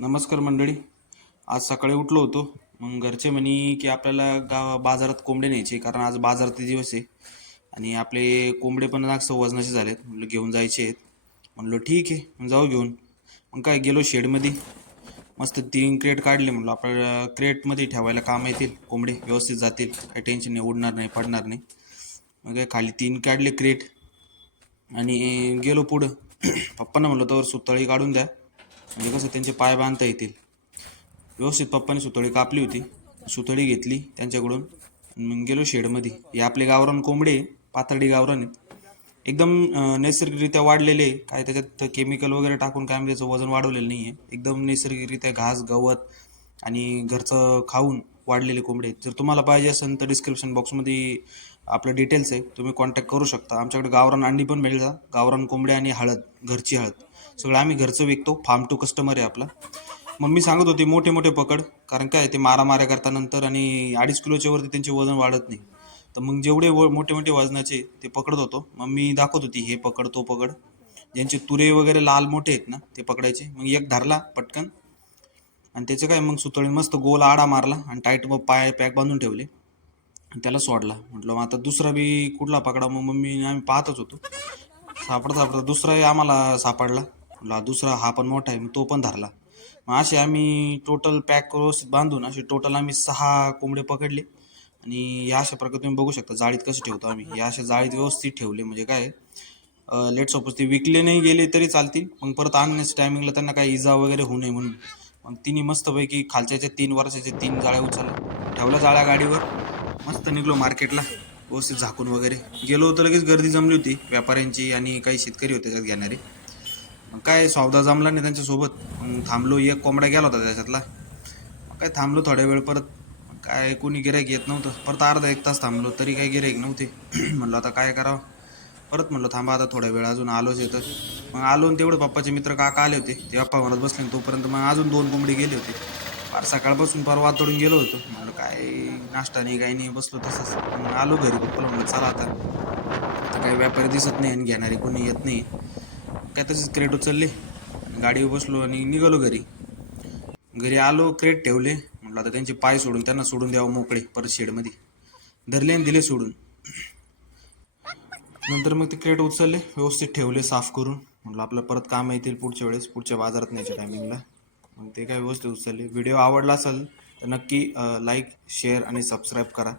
नमस्कार मंडळी. आज सकाळी उठलो होतो. मग घरचे म्हणे की आपल्याला बाजारात कोंबडे न्यायचे, कारण आज बाजाराचे दिवस आहे आणि आपले कोंबडे पण जास्त वजनाचे झालेत. म्हणलं घेऊन जायचे आहेत. म्हणलो ठीक आहे, मग जाऊ घेऊन. मग काय गेलो शेडमध्ये, मस्त 3 क्रेट काढले. म्हणलो आपल्याला क्रेटमध्ये ठेवायला काम येतील, कोंबडे व्यवस्थित जातील, काही टेन्शन नाही, उडणार नाही, पडणार नाही. मग काय खाली 3 काढले क्रेट आणि गेलो पुढं. पप्पांना म्हणलं तर सुतळी काढून द्या, म्हणजे कसं त्यांचे पाय बांधता येतील व्यवस्थित. पप्पाने सुतळी कापली होती, सुतळी घेतली त्यांच्याकडून. मग गेलो शेडमध्ये. हे आपले गावरान कोंबडे, पातळी गावरान आहेत, एकदम नैसर्गिकरित्या वाढलेले. काय त्याच्यात केमिकल वगैरे टाकून काय त्याचं वजन वाढवलेलं नाही आहे. एकदम नैसर्गिकरित्या घास गवत आणि घरचं खाऊन वाढलेले कोंबडे. जर तुम्हाला पाहिजे असेल तर डिस्क्रिप्शन बॉक्समध्ये आपलं डिटेल्स आहे, तुम्ही कॉन्टॅक्ट करू शकता. आमच्याकडे गावरान अंडी पण मिळतात, गावरान कोंबडे आणि हळद, घरची हळद, सगळं आम्ही घरचं विकतो. फार्म टू कस्टमर आहे आपला. मम्मी सांगत होती मोठे मोठे पकड, कारण काय ते मारामाऱ्या करता नंतर, आणि 2.5 किलोच्या वरती त्यांचे वजन वाढत नाही. तर मग जेवढे मोठे मोठे वजनाचे ते पकडत होतो. मम्मी दाखवत होती, हे पकड तो पकड. ज्यांचे तुरे वगैरे लाल मोठे आहेत ना, ते पकडायचे. मग एक धरला पटकन आणि त्याचं काय, मग सुतळी मस्त गोल आडा मारला आणि टाईट मग पाय पॅक बांधून ठेवले आणि त्याला सोडला. म्हटलं मग आता दुसरा बी कुठला पकडा. मग मम्मी आम्ही पाहतच होतो. सापडता सापडता दुसराही आम्हाला सापडला. म्हटलं दुसरा हा पण मोठा आहे, मग तो पण धरला. मग असे आम्ही टोटल पॅक व्यवस्थित बांधून असे टोटल आम्ही 6 कोंबडे पकडले. आणि या अशा प्रकारे तुम्ही बघू शकता जाळीत कसं ठेवतो आम्ही. या अशा जाळीत व्यवस्थित ठेवले, म्हणजे काय लेट सपोज ते विकले नाही गेले तरी चालतील, मग परत आणण्याच्या टायमिंगला त्यांना काही इजा वगैरे होऊ नये म्हणून. मग तिने मस्तपैकी खालच्याच्या 3 वर्षाचे 3 जाळ्या उचलल्या, ठेवल्या जाळ्या गाडीवर. मस्त निघलो मार्केटला व्यवस्थित झाकून वगैरे. गेलो तर लगेच गर्दी जमली होती व्यापाऱ्यांची, आणि काही शेतकरी होते त्यात घेणारे. मग काय सौदा जमला नाही त्यांच्यासोबत. मग थांबलो, एक कोंबडा गेला होता त्याच्यातला. मग काय थांबलो थोड्या वेळ परत. मग काय कोणी गिऱ्हाईक येत नव्हतं. परत अर्धा एक तास थांबलो तरी काही गिऱ्हाईक नव्हते. म्हणलं आता काय करावं. परत म्हणलं थांबा आता थोड्या वेळ, अजून आलोच येतं. मग आलो आणि तेवढे पप्पाचे मित्र काका आले होते, ते पप्पा म्हणत बसले. तोपर्यंत मग अजून 2 कोंबडी गेले होते. फार सकाळपासून परवा तोडून गेलो होतो. म्हणलं काय नाश्ता नाही काही नाही, बसलो तसंच. मग आलो घरी. पप्पाला म्हणलं चला आता, आता काही व्यापारी दिसत नाही आणि घेणारे कोणी येत नाही. काय तसेच क्रेट उचलले आणि गाडीवर बसलो आणि निघालो घरी. घरी आलो, क्रेट ठेवले. म्हटलं आता त्यांचे पाय सोडून त्यांना सोडून द्यावं मोकळे परत शेडमध्ये. धरले आणि दिले सोडून. नंतर मग ते क्रेट उचलले, व्यवस्थित ठेवले साफ करून. म्हटलं आपलं परत काम येतील पुढच्या वेळेस, पुढच्या बाजारात न्यायच्या टायमिंगला. मग ते काय व्यवस्थित उचलले. व्हिडिओ आवडला असेल तर नक्की लाईक, शेअर आणि सबस्क्राईब करा.